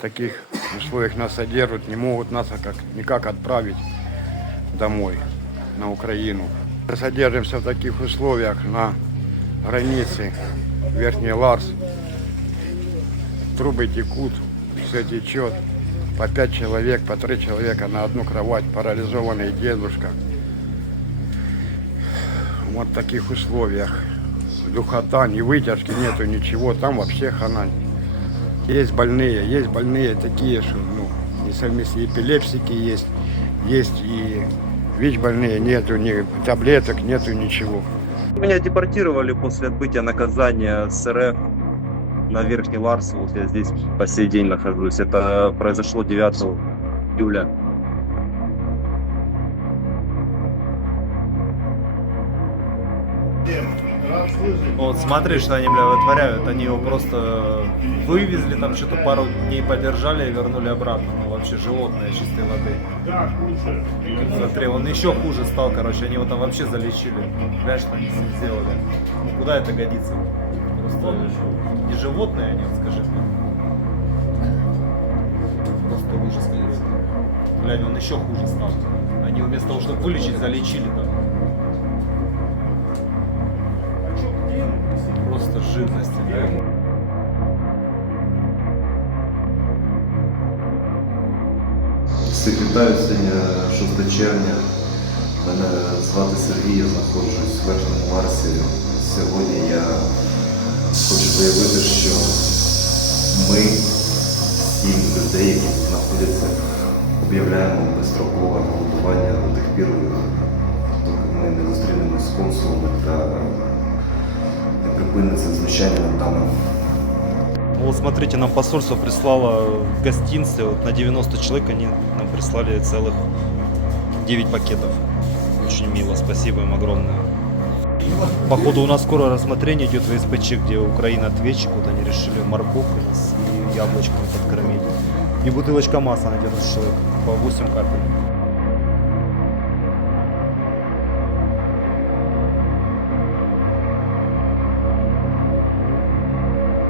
таких условиях нас содержат, не могут нас как, никак отправить домой, на Украину. Мы Содержимся в таких условиях на границе Верхний Ларс. Трубы текут, все течет. По пять человек, по три человека на одну кровать, парализованный дедушка. Вот в таких условиях. Духота, ни вытяжки нету, ничего. Там вообще хана. Есть больные, есть больные такие, что ну, несовместимые. Эпилепсики есть, есть и ВИЧ больные, нету ни таблеток, нету ничего. Меня депортировали после отбытия наказания с РФ на Верхний Ларс. Вот я здесь по сей день нахожусь. Это произошло 9 июля. Вот смотри, что они, бля, вытворяют. Они его просто вывезли, там что-то пару дней подержали и вернули обратно. Ну, вообще животное чистой воды. Смотри, он еще хуже стал, короче. Они его там вообще залечили. Понимаешь, что они с ним сделали? Ну, куда это годится? Просто не животные они, скажи мне. Просто ужас какой-то. Глянь, он еще хуже стал. Они вместо того, чтобы вылечить, залечили там. Да. Всіх вітаю сьогодні 6 червня. Мене звати Сергій, я знаходжусь в Верхньому Марсі. Сьогодні я хочу заявити, що ми, сім людей, які тут знаходяться, об'являємо безстрокове голодування до тих пір, доки ми не зустрінемось з консулами та припиниться знущання над нами. Вот смотрите, нам посольство прислало гостинцы, вот на 90 человек они нам прислали целых 9 пакетов. Очень мило, спасибо им огромное. Походу у нас скоро рассмотрение идет в СПЧ, где Украина ответчик, вот они решили морковкой нас и яблочками подкормить. И бутылочка масла на 90 человек по 8 капель.